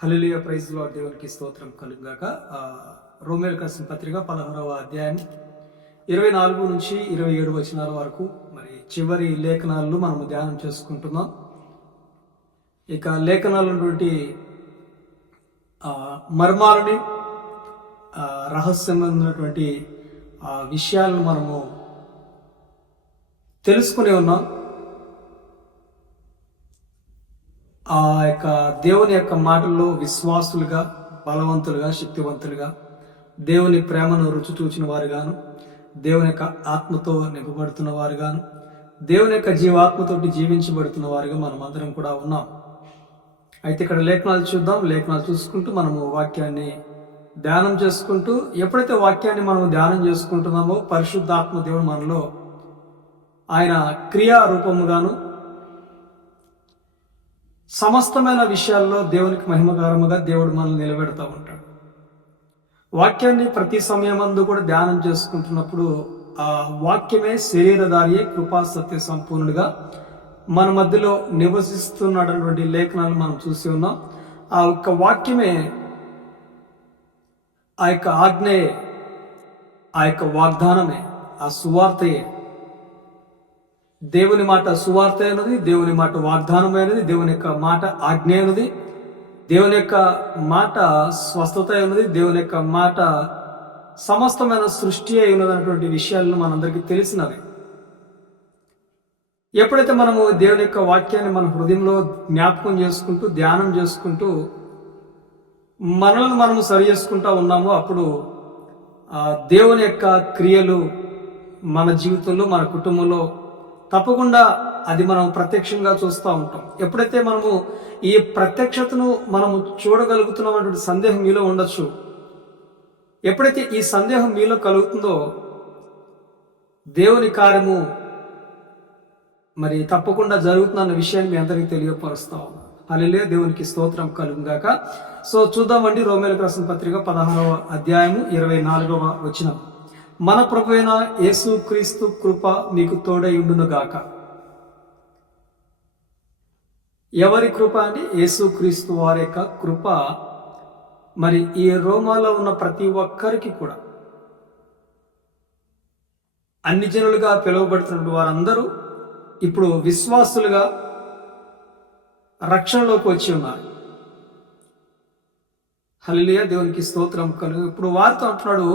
హల్లెలూయా, praise lord. దేవునికి స్తోత్రం కలుగుగాక. రోమేలు రాసిన పత్రిక 16వ అధ్యాయం 24 నుంచి 27 వచనాల వరకు మరి చివరి లేఖనాలను మనం ధ్యానం చేసుకుంటున్నాం. ఇక లేఖనాలటువంటి మర్మాలని రహస్యమైనటువంటి విషయాలను మనము తెలుసుకునే ఉన్నాం. ఆ యొక్క దేవుని యొక్క మాటల్లో విశ్వాసులుగా, బలవంతులుగా, శక్తివంతులుగా, దేవుని ప్రేమను రుచి చూచిన వారుగాను, దేవుని యొక్క ఆత్మతో నింపబడుతున్న వారుగాను, దేవుని యొక్క జీవాత్మతోటి జీవించబడుతున్న వారుగా మనం అందరం కూడా ఉన్నాం. అయితే ఇక్కడ లేఖనాలు చూద్దాం. లేఖనాలు చూసుకుంటూ మనము వాక్యాన్ని ధ్యానం చేసుకుంటూ, ఎప్పుడైతే వాక్యాన్ని మనం ధ్యానం చేసుకుంటున్నామో పరిశుద్ధాత్మ దేవుడు మనలో ఆయన క్రియా రూపముగాను సమస్తమైన విషయాల్లో దేవునికి మహిమకరముగా దేవుడు మనల్ని నిలబెడతా ఉంటాడు. వాక్యాన్ని ప్రతి సమయమందు కూడా ధ్యానం చేసుకుంటున్నప్పుడు ఆ వాక్యమే శరీరధారియే కృపా సత్య సంపూర్ణుడిగా మన మధ్యలో నివసిస్తున్నటువంటి లేఖనాలు మనం చూసి ఉన్నాం. ఆ యొక్క వాక్యమే, ఆ యొక్క ఆజ్ఞయే, ఆ యొక్క వాగ్దానమే, ఆ సువార్తయే. దేవుని మాట సువార్త అయినది, దేవుని మాట వాగ్దానమైనది, దేవుని యొక్క మాట ఆజ్ఞ అయినది, దేవుని యొక్క మాట స్వస్థత అయినది, దేవుని యొక్క మాట సమస్తమైన సృష్టి అయినటువంటి విషయాలను మనందరికీ తెలిసినవి. ఎప్పుడైతే మనము దేవుని యొక్క వాక్యాన్ని మన హృదయంలో జ్ఞాపకం చేసుకుంటూ ధ్యానం చేసుకుంటూ మనల్ని మనము సరి చేసుకుంటూ ఉన్నామో అప్పుడు దేవుని యొక్క క్రియలు మన జీవితంలో, మన కుటుంబంలో తప్పకుండా అది మనం ప్రత్యక్షంగా చూస్తూ ఉంటాం. ఎప్పుడైతే మనము ఈ ప్రత్యక్షతను మనము చూడగలుగుతున్నటువంటి సందేహం మీలో ఉండొచ్చు. ఎప్పుడైతే ఈ సందేహం మీలో కలుగుతుందో దేవుని కార్యము మరి తప్పకుండా జరుగుతుందన్న విషయాన్ని మీ అందరికీ తెలియపరుస్తాం. హల్లెలూయా, దేవునికి స్తోత్రం కలుగుగాక. సో చూద్దామండి, రోమేలు రాసిన పత్రిక 16వ అధ్యాయము 24వ వచనం. మన ప్రభువైన యేసు క్రీస్తు కృప మీకు తోడై ఉండునుగాక. ఎవరి కృప అండి? యేసు క్రీస్తు వారి యొక్క కృప మరి ఈ రోమాలో ఉన్న ప్రతి ఒక్కరికి కూడా, అన్ని జనులుగా పిలువబడుతున్న వారందరూ ఇప్పుడు విశ్వాసులుగా రక్షణలోకి వచ్చి ఉన్నారు. హల్లెలూయా, దేవునికి స్తోత్రం కలుగు. ఇప్పుడు వారితో అంటున్నాడు,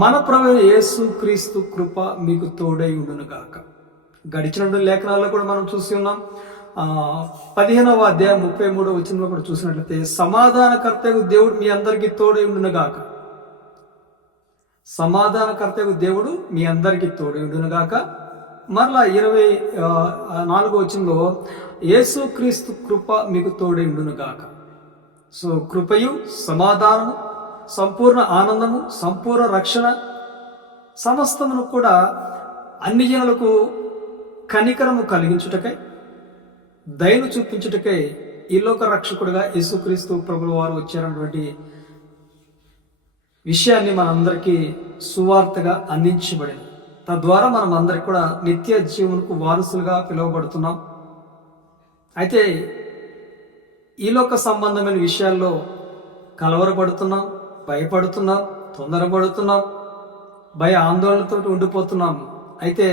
మన ప్రభువైన యేసు క్రీస్తు కృప మీకు తోడై ఉండునుగాక. గడిచిన లేఖనాల్లో కూడా మనం చూసి ఉన్నాం. 15వ అధ్యాయం 33వ వచనంలో కూడా చూసినట్లయితే, సమాధానకర్తకు దేవుడు మీ అందరికీ తోడై ఉండునుగాక. సమాధానకర్తకు దేవుడు మీ అందరికీ తోడై ఉండునుగాక. మరలా 24వ వచనంలో యేసు క్రీస్తు కృప మీకు తోడై ఉండునుగాక. సో కృపయు, సమాధానము, సంపూర్ణ ఆనందము, సంపూర్ణ రక్షణ సమస్తమును కూడా అన్ని జనులకు కనికరము కలిగించుటకై, దయను చూపించుటకై ఈ లోక రక్షకుడిగా యేసుక్రీస్తు ప్రభుల వారు వచ్చారన్నటువంటి విషయాన్ని మనందరికీ సువార్తగా అందించబడింది. తద్వారా మనం అందరికి కూడా నిత్య జీవనకు వారసులుగా పిలువబడుతున్నాం. అయితే ఈ లోక సంబంధమైన విషయాల్లో కలవరపడుతున్నాం, భయపడుతున్నాం, తొందరపడుతున్నాం, భయ ఆందోళనతో ఉండిపోతున్నాం. అయితే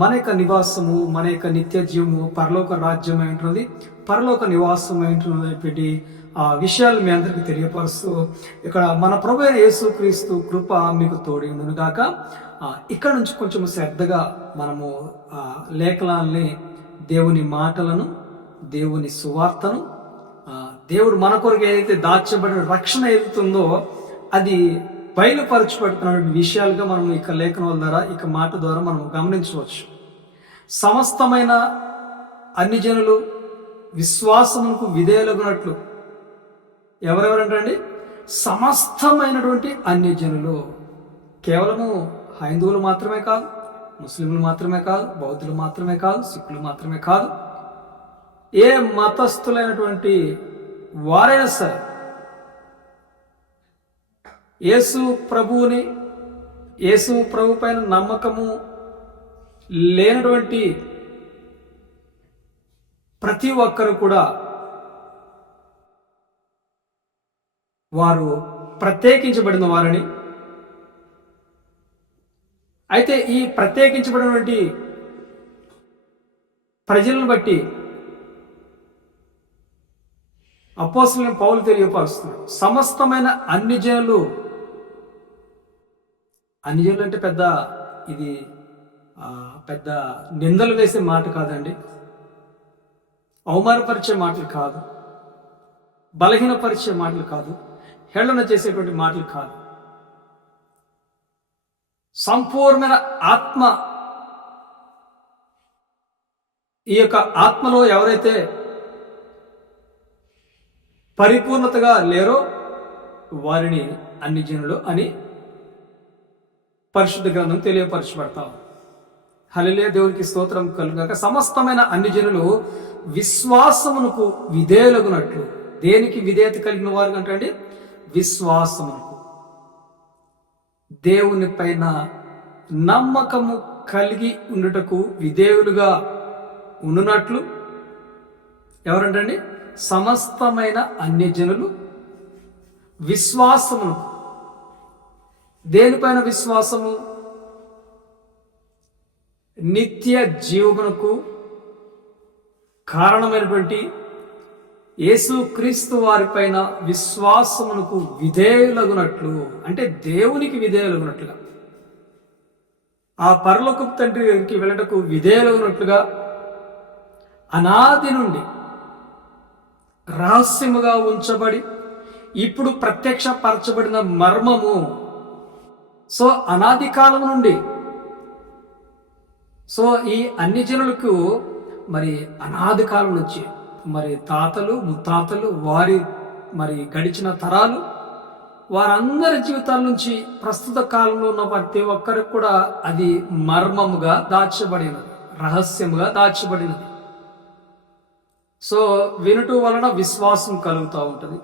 మన యొక్క నివాసము, మన యొక్క నిత్య జీవము పరలోక రాజ్యం ఏంటున్నది, పరలోక నివాసం ఏంటున్నది ఆ విషయాలు మీ అందరికీ తెలియపరుస్తూ ఇక్కడ మన ప్రభువైన యేసుక్రీస్తు కృప మీకు తోడి ఉండును గాక. ఇక్కడ నుంచి కొంచెం శ్రద్ధగా మనము లేఖనాల్ని, దేవుని మాటలను, దేవుని సువార్తను, దేవుడు మన కొరకు ఏదైతే దాచబడిన రక్షణ ఏదైతుందో అది బయలుపరచబడుతున్న విషయాలుగా మనం ఇక లేఖనాల ద్వారా, ఇక మాట ద్వారా మనం గమనించవచ్చు. సమస్తమైన అన్ని జనులు విశ్వాసమునకు విధేయులగునట్లు. ఎవరెవరంటండి? సమస్తమైనటువంటి అన్ని జనులు. కేవలము హైందువులు మాత్రమే కాదు, ముస్లింలు మాత్రమే కాదు, బౌద్ధులు మాత్రమే కాదు, సిక్కులు మాత్రమే కాదు, ఏ మతస్థులైనటువంటి వారైనా సరే యేసు ప్రభువుని, యేసు ప్రభు పైన నమ్మకము లేనటువంటి ప్రతి ఒక్కరు కూడా వారు ప్రత్యేకించబడిన వారని. అయితే ఈ ప్రత్యేకించబడినటువంటి ప్రజలను బట్టి అపోస్తలుడైన పౌలు తెలియపరుస్తున్నాడు. సమస్తమైన అన్ని జనులు అంటే ఇది పెద్ద నిందలు వేసే మాట కాదండి, అవమానపరిచే మాటలు కాదు, బలహీనపరిచే మాటలు కాదు, హేళన చేసేటువంటి మాటలు కాదు. సంపూర్ణమైన ఆత్మ, ఈ యొక్క ఆత్మలో ఎవరైతే పరిపూర్ణతగా లేరో వారిని అన్ని జనులు అని పరిశుద్ధ గ్రంథం తెలియపరచబడతాం. హల్లెలూయా, దేవునికి స్తోత్రం కలుగాక. సమస్తమైన అన్ని జనులు విశ్వాసమునకు విధేయులగునట్లు. దేనికి విధేయత కలిగిన వారు అంటే విశ్వాసమునకు, దేవుని పైన నమ్మకము కలిగి ఉండుటకు విధేయులుగా ఉండునట్లు ఎవరంటండి? సమస్తమైన అన్ని జనులు విశ్వాసమునకు. దేనిపైన విశ్వాసము? నిత్య జీవమునకు కారణమైనటువంటి యేసుక్రీస్తు వారిపైన విశ్వాసమునకు విధేయులగునట్లు, అంటే దేవునికి విధేయులగునట్లుగా, ఆ పరలోకపు తండ్రి దగ్గరికి వెళ్ళటకు విధేయులగునట్లుగా అనాది నుండి రహస్యముగా ఉంచబడి ఇప్పుడు ప్రత్యక్షపరచబడిన మర్మము. సో అనాది కాలం నుండి, సో ఈ అన్ని జనులకు మరి అనాది కాలం నుంచి మరి తాతలు ముత్తాతలు వారి మరి గడిచిన తరాలు వారందరి జీవితాల నుంచి ప్రస్తుత కాలంలో ఉన్న ప్రతి ఒక్కరికి కూడా అది మర్మముగా దాచబడినది, రహస్యముగా దాచబడినది. సో వినుట వలన విశ్వాసం కలుగుతూ ఉంటుంది.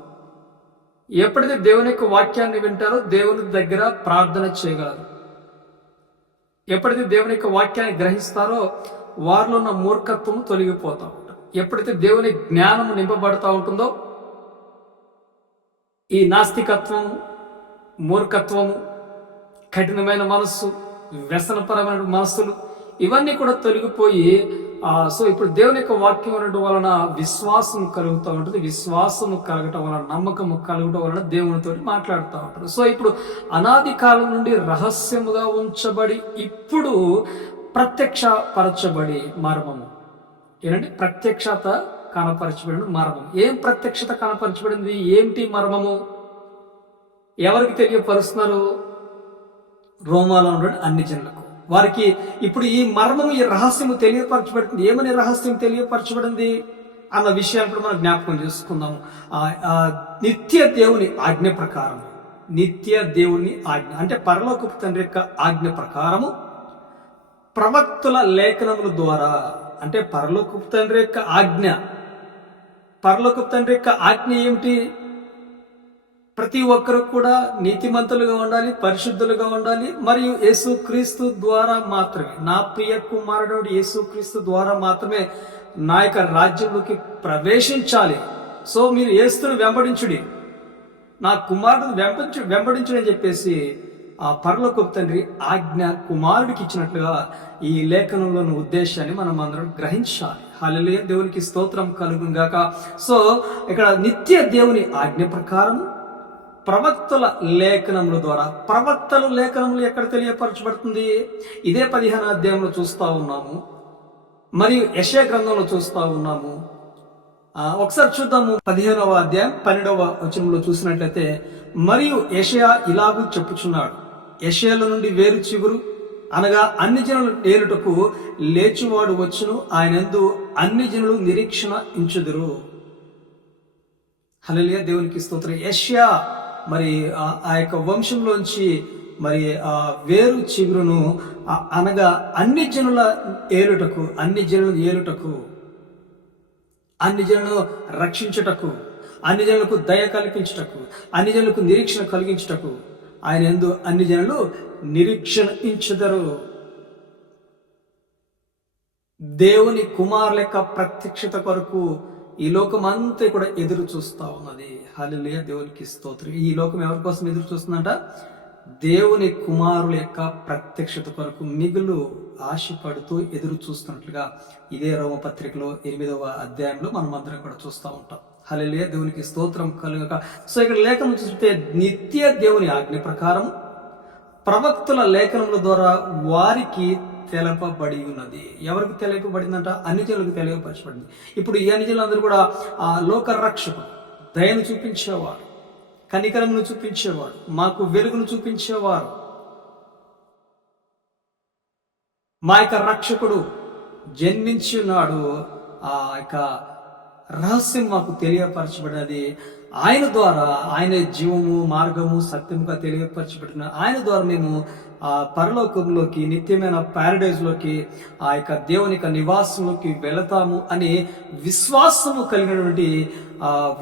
ఎప్పుడైతే దేవుని యొక్క వాక్యాన్ని వింటారో దేవుని దగ్గర ప్రార్థన చేయగలరు. ఎప్పుడైతే దేవుని యొక్క వాక్యాన్ని గ్రహిస్తారో వారిలో ఉన్న మూర్ఖత్వం తొలగిపోతూ ఉంటుంది. ఎప్పుడైతే దేవుని జ్ఞానము నింపబడుతూ ఉంటుందో ఈ నాస్తికత్వం, మూర్ఖత్వము, కఠినమైన మనస్సు, వ్యసనపరమైన మనస్సులు ఇవన్నీ కూడా తొలగిపోయి సో ఇప్పుడు దేవుని యొక్క వాక్యం ఉండటం వలన విశ్వాసం కలుగుతూ ఉంటుంది. విశ్వాసము కలగటం వలన, నమ్మకము కలగటం వలన దేవునితో మాట్లాడుతూ ఉంటారు. సో ఇప్పుడు అనాది కాలం నుండి రహస్యముగా ఉంచబడి ఇప్పుడు ప్రత్యక్షపరచబడి మర్మము. ఏంటంటే ప్రత్యక్షత కనపరచబడిన మర్మం. ఏం ప్రత్యక్షత కనపరచబడింది? ఏమిటి మర్మము? ఎవరికి తెలియపరుస్తున్నారు? రోమాలో ఉన్న అన్ని జనులకు. వారికి ఇప్పుడు ఈ మర్మము, ఈ రహస్యము తెలియపరచబడుతుంది. ఏమని రహస్యం తెలియపరచబడింది అన్న విషయాన్ని కూడా మనం జ్ఞాపకం చేసుకుందాము. నిత్య దేవుని ఆజ్ఞ ప్రకారము, నిత్య దేవుని ఆజ్ఞ అంటే పరలోకపు తండ్రి యొక్క ఆజ్ఞ ప్రకారము ప్రవక్తుల లేఖనముల ద్వారా, అంటే పరలోకపు తండ్రి యొక్క ఆజ్ఞ. పరలోకపు తండ్రి యొక్క ఆజ్ఞ ఏమిటి? ప్రతి ఒక్కరు కూడా నీతిమంతులుగా ఉండాలి, పరిశుద్ధులుగా ఉండాలి, మరియు యేసుక్రీస్తు ద్వారా మాత్రమే, నా ప్రియ కుమారుడు యేసుక్రీస్తు ద్వారా మాత్రమే నా యొక్క రాజ్యంలోకి ప్రవేశించాలి. సో మీరు యేసును వెంబడించుడి, నా కుమారుడు వెంబడించుడి అని చెప్పేసి ఆ పరలోకపు తండ్రి ఆజ్ఞ కుమారుడికి ఇచ్చినట్లుగా ఈ లేఖనంలోని ఉద్దేశాన్ని మనం అందరం గ్రహించాలి. హల్లెలూయా, దేవునికి స్తోత్రం కలుగును గాక. సో ఇక్కడ నిత్య దేవుని ఆజ్ఞ ప్రకారం ప్రవక్తల లేఖనముల ద్వారా, ప్రవక్తల లేఖనములు ఎక్కడ తెలియపరచబడుతుంది? ఇదే 15వ అధ్యాయంలో చూస్తూ ఉన్నాము, మరియు యెషయా గ్రంథంలో చూస్తూ ఉన్నాము. ఒకసారి చూద్దాము. 15వ అధ్యాయం 12వ వచనంలో చూసినట్లయితే, మరియు యెషయా ఇలాగూ చెప్పుచున్నాడు, యెషయాలో నుండి వేరు చిగురు అనగా అన్ని జనులు ఏలుటకు లేచువాడు వచ్చును, ఆయనందు అన్ని జనులు నిరీక్షణ ఉంచుదురు. హల్లెలూయా, దేవునికి స్తోత్రం. యెషయా మరి ఆ యొక్క వంశంలోంచి మరి ఆ వేరు చిగురును అనగా అన్ని జనుల ఏలుటకు, అన్ని జనులు ఏలుటకు, అన్ని జనులను రక్షించుటకు, అన్ని జనులకు దయ కల్పించుటకు, అన్ని జనులకు నిరీక్షణ కలిగించుటకు ఆయన యందు అన్ని జనులు నిరీక్షణ ఇంచుదరు. దేవుని కుమారుల యొక్క ప్రత్యక్షత కొరకు ఈ లోకం అంతా కూడా ఎదురు చూస్తా ఉన్నది. హల్లెలూయా, దేవునికి స్తోత్రం. ఈ లోకం ఎవరి కోసం ఎదురు చూస్తుందంట? దేవుని కుమారుల యొక్క ప్రత్యక్షత కొరకు మిగులు ఆశపడుతూ ఎదురు చూస్తున్నట్లుగా ఇదే రోమపత్రికలో 8వ అధ్యాయంలో మనం అందరం కూడా చూస్తూ ఉంటాం. హల్లెలూయా, దేవునికి స్తోత్రం కలుగక. సో ఇక్కడ లేఖనం చూస్తే నిత్య దేవుని ఆజ్ఞ ప్రకారం ప్రవక్తుల లేఖనముల ద్వారా వారికి తెలపబడి ఉన్నది. ఎవరికి తెలియపబడిందంట? అన్ని జనులకు తెలియపరచబడింది. ఇప్పుడు ఈ అన్ని జనులందరూ కూడా ఆ లోక రక్షకుడు, దయను చూపించేవాడు, కనికరమును చూపించేవాడు, మాకు వెలుగును చూపించేవారు, మా యొక్క రక్షకుడు జన్మించి ఉన్నాడు, ఆ యొక్క రహస్యం మాకు తెలియపరచబడినది. ఆయన ద్వారా, ఆయన జీవము, మార్గము, సత్యముగా తెలియపరచబడిన ఆయన ద్వారా మేము ఆ పరలోకంలోకి, నిత్యమైన ప్యారడైజ్లోకి, ఆ యొక్క దేవుని యొక్క నివాసంలోకి వెళతాము అనే విశ్వాసము కలిగినటువంటి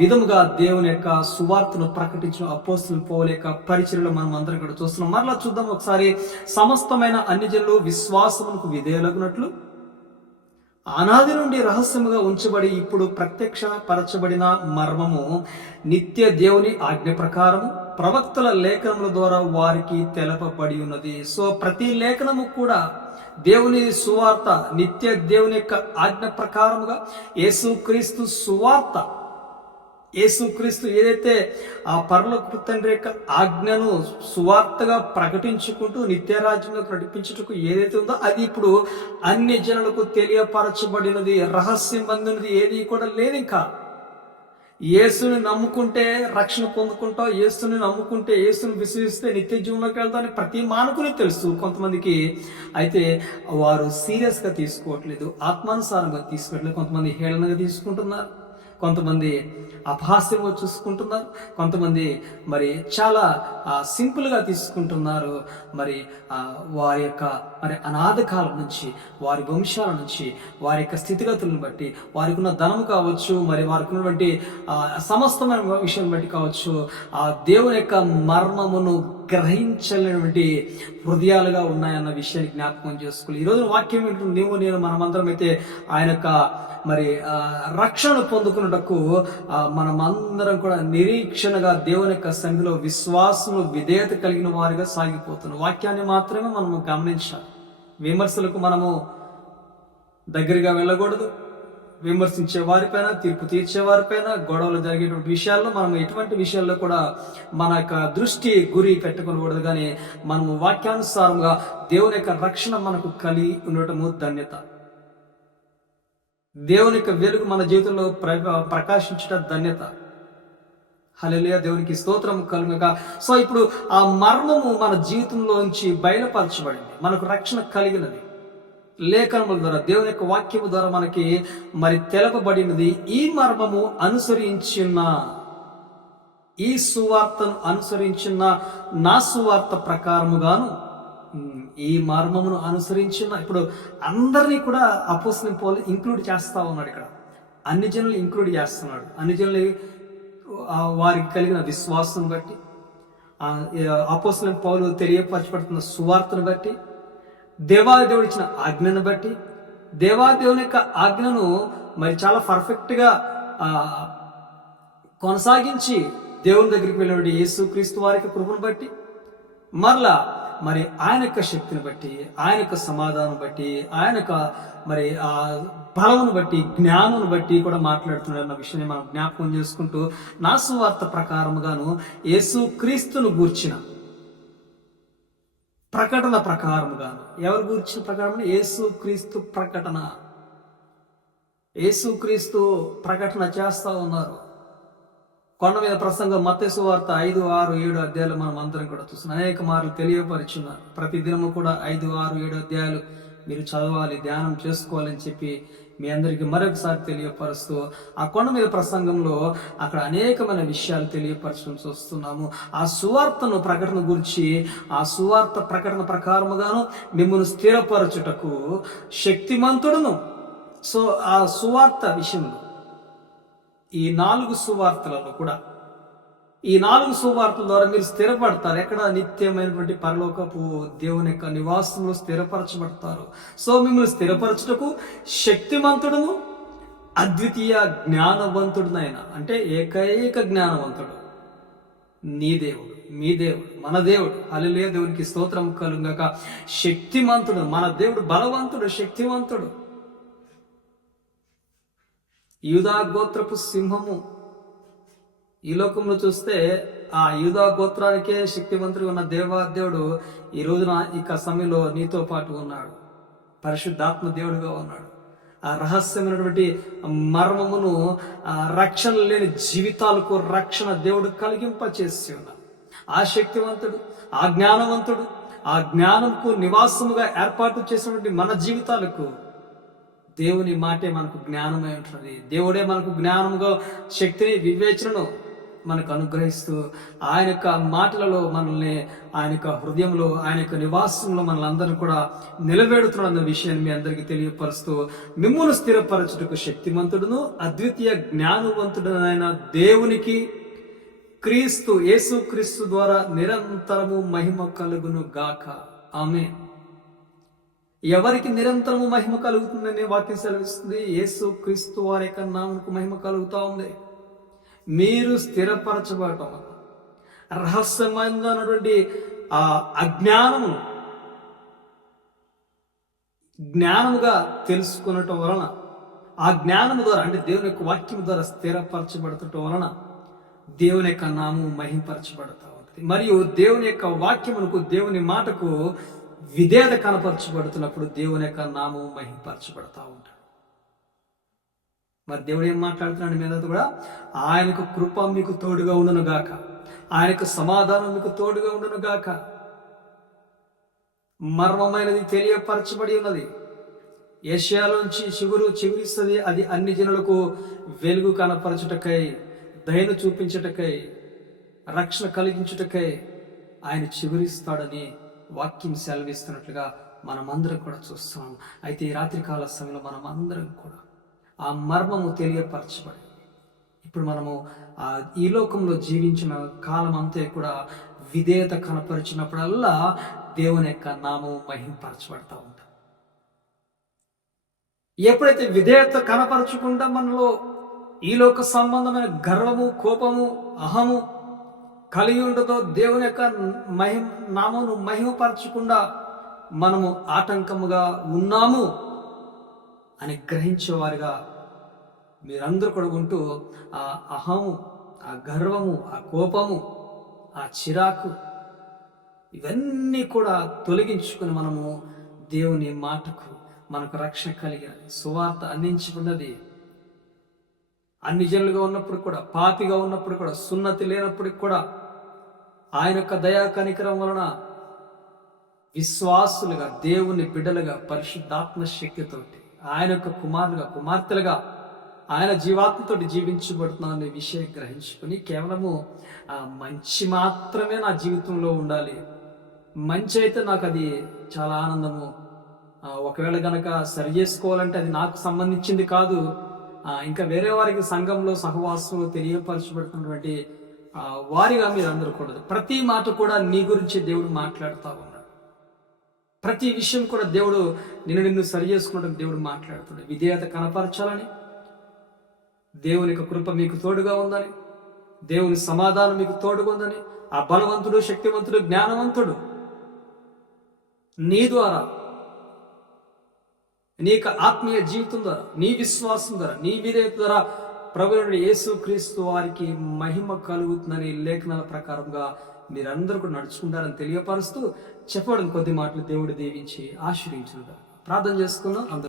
విధముగా దేవుని యొక్క సువార్తను ప్రకటించిన అపోస్తలులు పౌలు యొక్క పరిచర్యలో మనం అందరం కూడా చూస్తున్నాం. మరలా చూద్దాం ఒకసారి. సమస్తమైన అన్ని జనులు విశ్వాసమునకు విధేయులగునట్లు అనాది నుండి రహస్యముగా ఉంచబడి ఇప్పుడు ప్రత్యక్ష పరచబడిన మర్మము నిత్య దేవుని ఆజ్ఞ ప్రకారము ప్రవక్తల లేఖనముల ద్వారా వారికి తెలపబడి ఉన్నది. సో ప్రతి లేఖనము కూడా దేవుని సువార్త, నిత్య దేవుని యొక్క ఆజ్ఞ ప్రకారముగా యేసుక్రీస్తు సువార్త, యేసుక్రీస్తు ఏదైతే ఆ పరలోకపు తండ్రి యొక్క ఆజ్ఞను సువార్తగా ప్రకటించుకుంటూ నిత్యరాజ్యంలో ప్రకటించుటకు ఏదైతే ఉందో అది ఇప్పుడు అన్ని జనులకు తెలియపరచబడినది. రహస్యం పొందినది ఏది కూడా లేదు. ఇంకా యేసుని నమ్ముకుంటే రక్షణ పొందుకుంటావు, యేసుని నమ్ముకుంటే, యేసుని విశ్వసిస్తే నిత్య జీవంలోకి వెళ్తామని ప్రతి మానవునికి తెలుసు. కొంతమందికి అయితే వారు సీరియస్గా తీసుకోవట్లేదు, ఆత్మానుసారంగా తీసుకోవట్లేదు. కొంతమంది హేళనగా తీసుకుంటున్నారు, కొంతమంది అపహాస్యంగా చూసుకుంటున్నారు, కొంతమంది మరి చాలా సింపుల్గా తీసుకుంటున్నారు. మరి వారి యొక్క మరి అనాథ కాలం నుంచి, వారి వంశాల నుంచి, వారి యొక్క స్థితిగతులను బట్టి, వారికి ఉన్న ధనం కావచ్చు, మరి వారికి ఉన్నటువంటి సమస్తమైన విషయం బట్టి కావచ్చు, ఆ దేవుని యొక్క మర్మమును గ్రహించలేనటువంటి హృదయాలుగా ఉన్నాయన్న విషయాన్ని జ్ఞాపకం చేసుకోవాలి. ఈరోజు వాక్యం ఏంటంటే నీవు నేను మనమందరం అయితే ఆయన యొక్క మరి రక్షణ పొందుకున్నటకు మనమందరం కూడా నిరీక్షణగా దేవుని యొక్క సన్నిధిలో విశ్వాసము, విధేయత కలిగిన వారిగా సాగిపోతున్నాం. వాక్యాన్ని మాత్రమే మనము గమనించాలి. విమర్శలకు మనము దగ్గరగా వెళ్ళకూడదు. విమర్శించే వారిపైన, తీర్పు తీర్చే వారిపైన, గొడవలు జరిగేటువంటి విషయాల్లో మనం ఎటువంటి విషయాల్లో కూడా మన యొక్క దృష్టి, గురి పెట్టుకోకూడదు. కానీ మనము వాక్యానుసారంగా దేవుని యొక్క రక్షణ మనకు కలిగి ఉండటము ధన్యత. దేవుని యొక్క వెలుగు మన జీవితంలో ప్రకాశించడం ధన్యత. హల్లెలూయా, దేవునికి స్తోత్రం కలుగుగా. సో ఇప్పుడు ఆ మర్మము మన జీవితంలోంచి బయలుపరచబడింది, మనకు రక్షణ కలిగినది. లేఖనముల ద్వారా, దేవుని యొక్క వాక్యము ద్వారా మనకి మరి తెలపబడినది. ఈ మర్మము అనుసరించిన, ఈ సువార్తను అనుసరించిన నా సువార్త ప్రకారముగాను, ఈ మర్మమును అనుసరించిన, ఇప్పుడు అందరినీ కూడా అపోస్తలుని పౌలు ఇంక్లూడ్ చేస్తా ఉన్నాడు. ఇక్కడ అన్ని జనులు ఇంక్లూడ్ చేస్తున్నాడు. అన్ని జనులు వారికి కలిగిన విశ్వాసం బట్టి, అపోస్తలుని పౌలు తెలియపరచబడుతున్న సువార్తను బట్టి, దేవాదేవుడు ఇచ్చిన ఆజ్ఞను బట్టి, దేవాదేవుని యొక్క ఆజ్ఞను మరి చాలా పర్ఫెక్ట్గా కొనసాగించి దేవుని దగ్గరికి వెళ్ళిన యేసుక్రీస్తు వారి యొక్క కృపను బట్టి, మరలా మరి ఆయన యొక్క శక్తిని బట్టి, ఆయన యొక్క సమాధానం బట్టి, ఆయన యొక్క మరి ఆ బలమును బట్టి, జ్ఞానం బట్టి కూడా మాట్లాడుతున్నాడు అన్న విషయాన్ని మనం జ్ఞాపకం చేసుకుంటూ, నా సువార్త ప్రకారముగాను యేసుక్రీస్తును గూర్చిన ప్రకటన ప్రకారముగాను, ఎవరు గూర్చిన ప్రకారం? యేసుక్రీస్తు ప్రకటన, యేసుక్రీస్తు ప్రకటన చేస్తా ఉన్నారు. కొండ మీద ప్రసంగం మత్తయి సువార్త 5, 6, 7 అధ్యాయాలు మనం అందరం కూడా చూస్తున్నాం. అనేక మార్లు తెలియపరిచున్నారు. ప్రతి దినము కూడా 5, 6, 7 అధ్యాయాలు మీరు చదవాలి, ధ్యానం చేసుకోవాలని చెప్పి మీ అందరికీ మరొకసారి తెలియపరుస్తూ, ఆ కొండ మీద ప్రసంగంలో అక్కడ అనేకమైన విషయాలు తెలియపరచడం చూస్తున్నాము. ఆ సువార్తను ప్రకటన గురించి, ఆ సువార్త ప్రకటన ప్రకారముగాను మిమ్మల్ని స్థిరపరచుటకు శక్తిమంతుడును. సో ఆ సువార్త విషయంలో ఈ 4 సువార్తలలో కూడా, ఈ 4 సువార్తల ద్వారా మీరు స్థిరపడతారు. ఎక్కడ? నిత్యమైనటువంటి పరలోకపు దేవుని యొక్క నివాసంలో స్థిరపరచబడతారు. సో మిమ్మల్ని స్థిరపరచుటకు శక్తిమంతుడును, అద్వితీయ జ్ఞానవంతుడు నాయన, అంటే ఏకైక జ్ఞానవంతుడు నీ దేవుడు, మీ దేవుడు, మన దేవుడు. హల్లెలూయా, దేవునికి స్తోత్రం కలుగాక. శక్తిమంతుడు మన దేవుడు, బలవంతుడు, శక్తివంతుడు, యూదా గోత్రపు సింహము. ఈ లోకంలో చూస్తే ఆ యూదా గోత్రానికే శక్తివంతుడు ఉన్న దేవాదేవుడు ఈ రోజున ఇక సమయంలో నీతో పాటు ఉన్నాడు. పరిశుద్ధాత్మ దేవుడుగా ఉన్నాడు. ఆ రహస్యమైనటువంటి మర్మమును, రక్షణ లేని జీవితాలకు రక్షణ దేవుడు కలిగింపచేసి ఉన్నాడు. ఆ శక్తివంతుడు, ఆ జ్ఞానవంతుడు, ఆ జ్ఞానంకు నివాసముగా ఏర్పాటు చేసినటువంటి మన జీవితాలకు దేవుని మాటే మనకు జ్ఞానమై ఉంటుంది. దేవుడే మనకు జ్ఞానముగా శక్తిని, వివేచనను మనకు అనుగ్రహిస్తూ ఆయన యొక్క మాటలలో మనల్ని, ఆయన యొక్క హృదయంలో, ఆయన యొక్క నివాసంలో మనల్ని కూడా నిలబెడుతున్న విషయాన్ని మీ అందరికీ తెలియపరుస్తూ, మిమ్మును స్థిరపరచుటకు శక్తిమంతుడును అద్వితీయ జ్ఞానవంతుడైన దేవునికి క్రీస్తు, యేసు క్రీస్తు ద్వారా నిరంతరము మహిమ కలుగును గాక. ఆమేన్. ఎవరికి నిరంతరము మహిమ కలుగుతుందనే వాక్యం సెలవిస్తుంది. యేసు క్రీస్తు వారి యొక్క నామమునకు మహిమ కలుగుతా ఉంది. మీరు స్థిరపరచబడటం వల్ల, రహస్యమైనటువంటి ఆ అజ్ఞానము జ్ఞానముగా తెలుసుకునటం వలన, ఆ జ్ఞానము ద్వారా, అంటే దేవుని యొక్క వాక్యం ద్వారా స్థిరపరచబడటం వలన దేవుని యొక్క నామము మహింపరచబడతా ఉంటుంది. మరియు దేవుని యొక్క వాక్యమునకు, దేవుని మాటకు విధేయత కనపరచబడుతున్నప్పుడు దేవుని యొక్క నామము మహింపరచబడతా ఉంటాడు. మరి దేవుడు ఏం మాట్లాడుతున్నాడు మీద కూడా, ఆయనకు కృప మీకు తోడుగా ఉండును గాక, ఆయనకు సమాధానం మీకు తోడుగా ఉండును గాక. మర్మమైనది తెలియపరచబడి ఉన్నది. యెషయాలోంచి చిగురిస్తుంది. అది అన్ని జనులకు వెలుగు కనపరచుటకై, దయను చూపించుటకై, రక్షణ కలిగించుటకై ఆయన చిగురిస్తాడని వాక్యం సెలవిస్తున్నట్లుగా మనమందరం కూడా చూస్తున్నాం. అయితే ఈ రాత్రికాల సమయంలో మనమందరం కూడా ఆ మర్మము తెలియపరచబడి, ఇప్పుడు మనము ఈ లోకంలో జీవించిన కాలం అంతా కూడా విధేయత కనపరిచినప్పుడల్లా దేవుని యొక్క నామము మహింపరచబడతా ఉంటాం. ఎప్పుడైతే విధేయత కనపరచకుండా మనలో ఈ లోక సంబంధమైన గర్వము, కోపము, అహము కలిగి ఉండదో, దేవుని యొక్క నామమును మహిమపరచకుండా మనము ఆటంకముగా ఉన్నాము అని గ్రహించేవారుగా మీరందరూ కూడా ఉంటూ, ఆ అహము, ఆ గర్వము, ఆ కోపము, ఆ చిరాకు, ఇవన్నీ కూడా తొలగించుకుని మనము దేవుని మాటకు, మనకు రక్షణ కలిగిన సువార్త అందించుకున్నది అన్ని జనులుగా ఉన్నప్పుడు కూడా, పాపిగా ఉన్నప్పుడు కూడా, సున్నతి లేనప్పటికి కూడా ఆయన యొక్క దయా కనికరం వలన విశ్వాసులుగా, దేవుని బిడ్డలుగా, పరిశుద్ధాత్మ శక్తితోటి ఆయన యొక్క కుమారులుగా, కుమార్తెలుగా ఆయన జీవాత్మతో జీవించబడుతున్నా అనే విషయం గ్రహించుకొని, కేవలము మంచి మాత్రమే నా జీవితంలో ఉండాలి, మంచి అయితే నాకు అది చాలా ఆనందము, ఒకవేళ గనక సరి చేసుకోవాలంటే అది నాకు సంబంధించింది కాదు, ఇంకా వేరే వారికి సంఘంలో సహవాసంలో తెలియపరచబడుతున్నటువంటి వారిగా మీరు అందరూ కూడదు. ప్రతి మాట కూడా నీ గురించి దేవుడు మాట్లాడుతూ ఉన్నాడు. ప్రతి విషయం కూడా దేవుడు నిన్ను సరి చేసుకున్నట్టు దేవుడు మాట్లాడుతున్నాడు. విధేయత కనపరచాలని, దేవుని యొక్క కృప మీకు తోడుగా ఉందని, దేవుని సమాధానం మీకు తోడుగా ఉందని, ఆ బలవంతుడు, శక్తివంతుడు, జ్ఞానవంతుడు నీ ద్వారా, నీ యొక్క ఆత్మీయ జీవితం ద్వారా, నీ విశ్వాసం ద్వారా, నీ విధేయత ద్వారా ప్రభువైన యేసు క్రీస్తు వారికి మహిమ కలుగుతుందని లేఖనాల ప్రకారంగా మీరందరూ కూడా నడుచుకుంటారని తెలియపరుస్తూ చెప్పడం కొద్ది మాటలు దేవుడు దీవించి ఆశీర్వదించుగా ప్రార్థన చేసుకున్నాం.